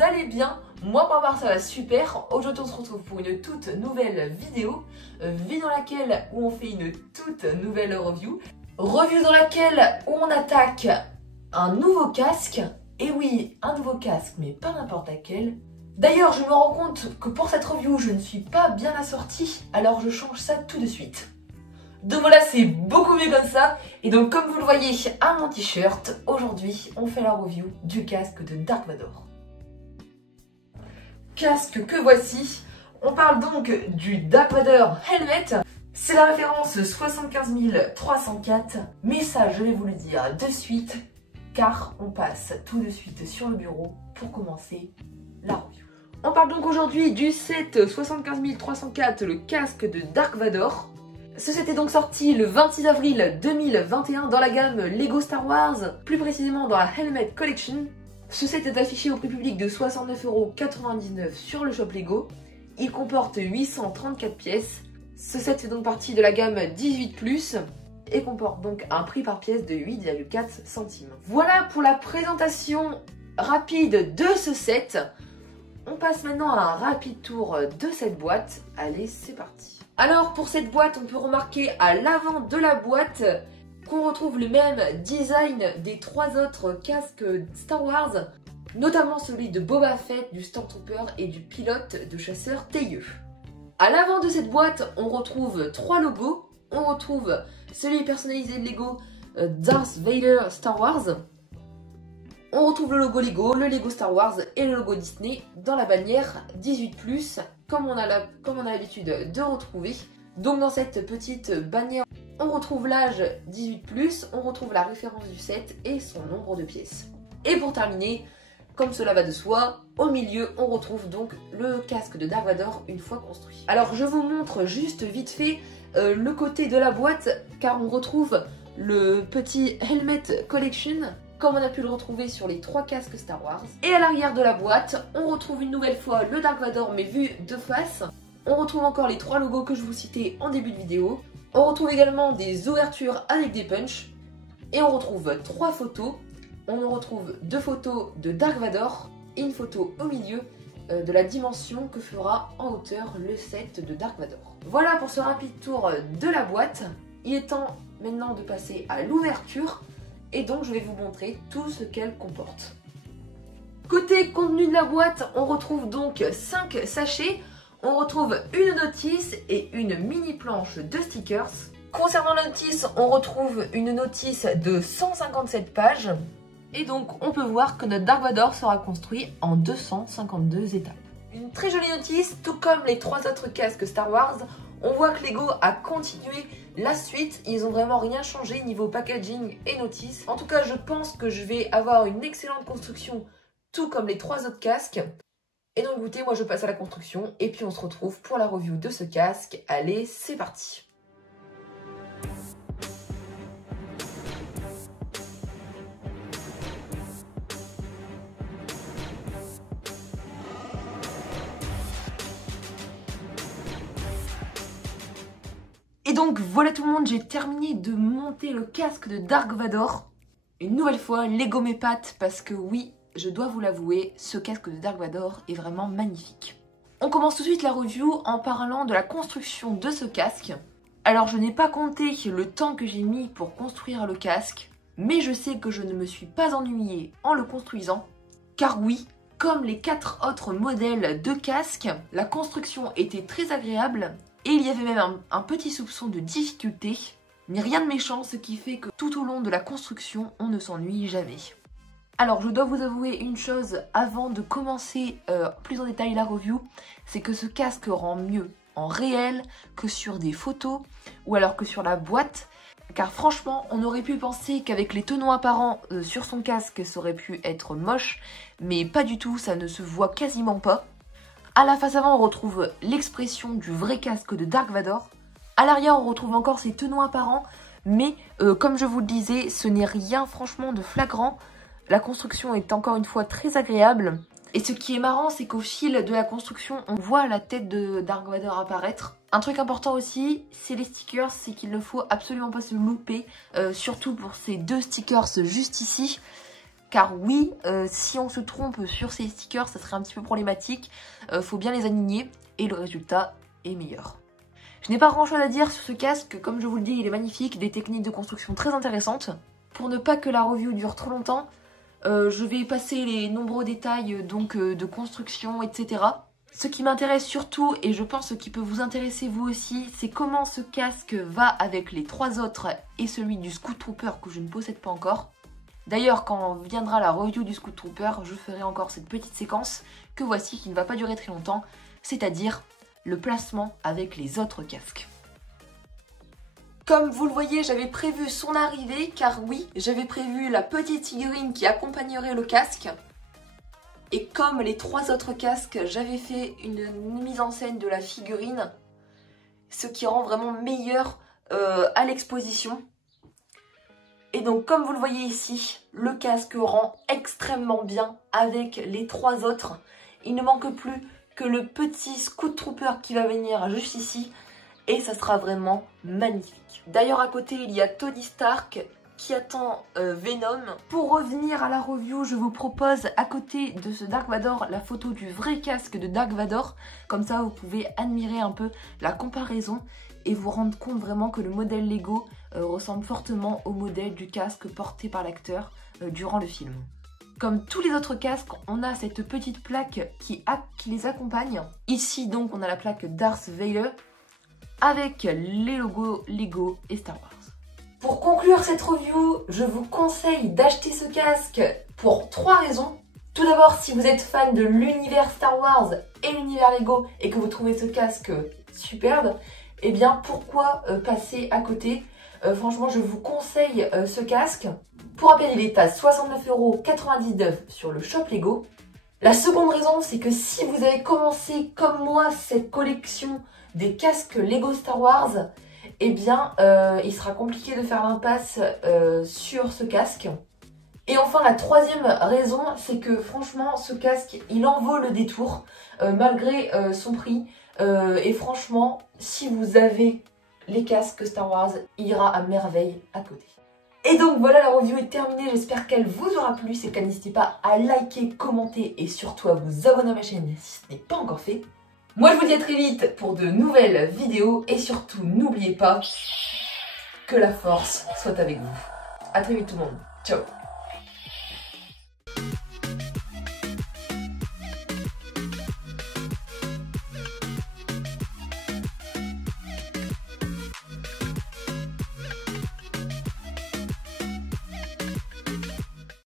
allez bien? Moi pour ma part ça va super. Aujourd'hui on se retrouve pour une toute nouvelle vidéo. Vidéo dans laquelle on fait une toute nouvelle review. Review dans laquelle on attaque un nouveau casque. Et oui, un nouveau casque, mais pas n'importe lequel. D'ailleurs je me rends compte que pour cette review je ne suis pas bien assortie. Alors je change ça tout de suite. Donc voilà, c'est beaucoup mieux comme ça. Et donc comme vous le voyez à mon t-shirt, aujourd'hui on fait la review du casque de Dark Vador. Casque que voici. On parle donc du Dark Vador Helmet. C'est la référence 75304. Mais ça je vais vous le dire de suite, car on passe tout de suite sur le bureau pour commencer la review. On parle donc aujourd'hui du set 75304, le casque de Dark Vador. Ce set est donc sorti le 26 avril 2021 dans la gamme Lego Star Wars, plus précisément dans la Helmet Collection. Ce set est affiché au prix public de 69,99 € sur le shop Lego. Il comporte 834 pièces. Ce set fait donc partie de la gamme 18+, et comporte donc un prix par pièce de 8,4 centimes. Voilà pour la présentation rapide de ce set. On passe maintenant à un rapide tour de cette boîte. Allez, c'est parti. Alors pour cette boîte, on peut remarquer à l'avant de la boîte qu'on retrouve le même design des trois autres casques Star Wars, notamment celui de Boba Fett, du Stormtrooper et du pilote de chasseur Teyeu. À l'avant de cette boîte, on retrouve trois logos. On retrouve celui personnalisé de Lego Darth Vader Star Wars. On retrouve le logo Lego, le Lego Star Wars et le logo Disney dans la bannière 18+, comme on a l'habitude de retrouver. Donc dans cette petite bannière, on retrouve l'âge 18+, on retrouve la référence du set et son nombre de pièces. Et pour terminer, comme cela va de soi, au milieu, on retrouve donc le casque de Dark Vador une fois construit. Alors je vous montre juste vite fait le côté de la boîte, car on retrouve le petit Helmet Collection, comme on a pu le retrouver sur les trois casques Star Wars. Et à l'arrière de la boîte, on retrouve une nouvelle fois le Dark Vador mais vu de face. On retrouve encore les trois logos que je vous citais en début de vidéo. On retrouve également des ouvertures avec des punchs. Et on retrouve trois photos. On retrouve deux photos de Dark Vador et une photo au milieu de la dimension que fera en hauteur le set de Dark Vador. Voilà pour ce rapide tour de la boîte. Il est temps maintenant de passer à l'ouverture. Et donc je vais vous montrer tout ce qu'elle comporte. Côté contenu de la boîte, on retrouve donc 5 sachets. On retrouve une notice et une mini planche de stickers. Concernant la notice, on retrouve une notice de 157 pages. Et donc on peut voir que notre Dark Vador sera construit en 252 étapes. Une très jolie notice, tout comme les trois autres casques Star Wars. On voit que Lego a continué la suite, ils ont vraiment rien changé niveau packaging et notice. En tout cas, je pense que je vais avoir une excellente construction, tout comme les trois autres casques. Et donc écoutez, moi je passe à la construction et puis on se retrouve pour la review de ce casque. Allez, c'est parti! Et donc voilà tout le monde, j'ai terminé de monter le casque de Dark Vador. Une nouvelle fois, Lego m'épate parce que oui, je dois vous l'avouer, ce casque de Dark Vador est vraiment magnifique. On commence tout de suite la review en parlant de la construction de ce casque. Alors je n'ai pas compté le temps que j'ai mis pour construire le casque, mais je sais que je ne me suis pas ennuyée en le construisant. Car oui, comme les 4 autres modèles de casque, la construction était très agréable. Et il y avait même un petit soupçon de difficulté, mais rien de méchant, ce qui fait que tout au long de la construction, on ne s'ennuie jamais. Alors je dois vous avouer une chose avant de commencer plus en détail la review, c'est que ce casque rend mieux en réel que sur des photos ou alors que sur la boîte. Car franchement, on aurait pu penser qu'avec les tenons apparents sur son casque, ça aurait pu être moche, mais pas du tout, ça ne se voit quasiment pas. À la face avant, on retrouve l'expression du vrai casque de Dark Vador. À l'arrière, on retrouve encore ses tenons apparents. Mais comme je vous le disais, ce n'est rien franchement de flagrant. La construction est encore une fois très agréable. Et ce qui est marrant, c'est qu'au fil de la construction, on voit la tête de Dark Vador apparaître. Un truc important aussi, c'est les stickers. C'est qu'il ne faut absolument pas se louper. Surtout pour ces deux stickers juste ici. car oui, si on se trompe sur ces stickers, ça serait un petit peu problématique. Faut bien les aligner et le résultat est meilleur. Je n'ai pas grand chose à dire sur ce casque, comme je vous le dis, il est magnifique, des techniques de construction très intéressantes. Pour ne pas que la review dure trop longtemps, je vais passer les nombreux détails donc de construction, etc. Ce qui m'intéresse surtout, et je pense ce qui peut vous intéresser vous aussi, c'est comment ce casque va avec les 3 autres et celui du Scout Trooper que je ne possède pas encore. D'ailleurs, quand viendra la review du Scout Trooper, je ferai encore cette petite séquence que voici qui ne va pas durer très longtemps, c'est-à-dire le placement avec les autres casques. Comme vous le voyez, j'avais prévu son arrivée, car oui, j'avais prévu la petite figurine qui accompagnerait le casque. Et comme les 3 autres casques, j'avais fait une mise en scène de la figurine, ce qui rend vraiment meilleur à l'exposition. Et donc comme vous le voyez ici, le casque rend extrêmement bien avec les 3 autres. Il ne manque plus que le petit Scout Trooper qui va venir juste ici. Et ça sera vraiment magnifique. D'ailleurs à côté il y a Tony Stark qui attend Venom. Pour revenir à la review, je vous propose à côté de ce Dark Vador la photo du vrai casque de Dark Vador. Comme ça vous pouvez admirer un peu la comparaison et vous rendre compte vraiment que le modèle Lego ressemble fortement au modèle du casque porté par l'acteur durant le film. Comme tous les autres casques, on a cette petite plaque qui les accompagne. Ici donc on a la plaque Darth Vader avec les logos Lego et Star Wars. Pour conclure cette review, je vous conseille d'acheter ce casque pour 3 raisons. Tout d'abord, si vous êtes fan de l'univers Star Wars et l'univers Lego et que vous trouvez ce casque superbe, eh bien pourquoi passer à côté? Franchement, je vous conseille ce casque. Pour rappel, il est à 69,99 € sur le shop Lego. La seconde raison, c'est que si vous avez commencé comme moi cette collection des casques Lego Star Wars, eh bien il sera compliqué de faire l'impasse sur ce casque. Et enfin la troisième raison, c'est que franchement ce casque il en vaut le détour malgré son prix. Et franchement, si vous avez les casques Star Wars, il ira à merveille à côté. Et donc voilà, la review est terminée, j'espère qu'elle vous aura plu. C'est qu'à n'hésitez pas à liker, commenter et surtout à vous abonner à ma chaîne si ce n'est pas encore fait. Moi je vous dis à très vite pour de nouvelles vidéos et surtout n'oubliez pas que la force soit avec vous. A très vite tout le monde, ciao.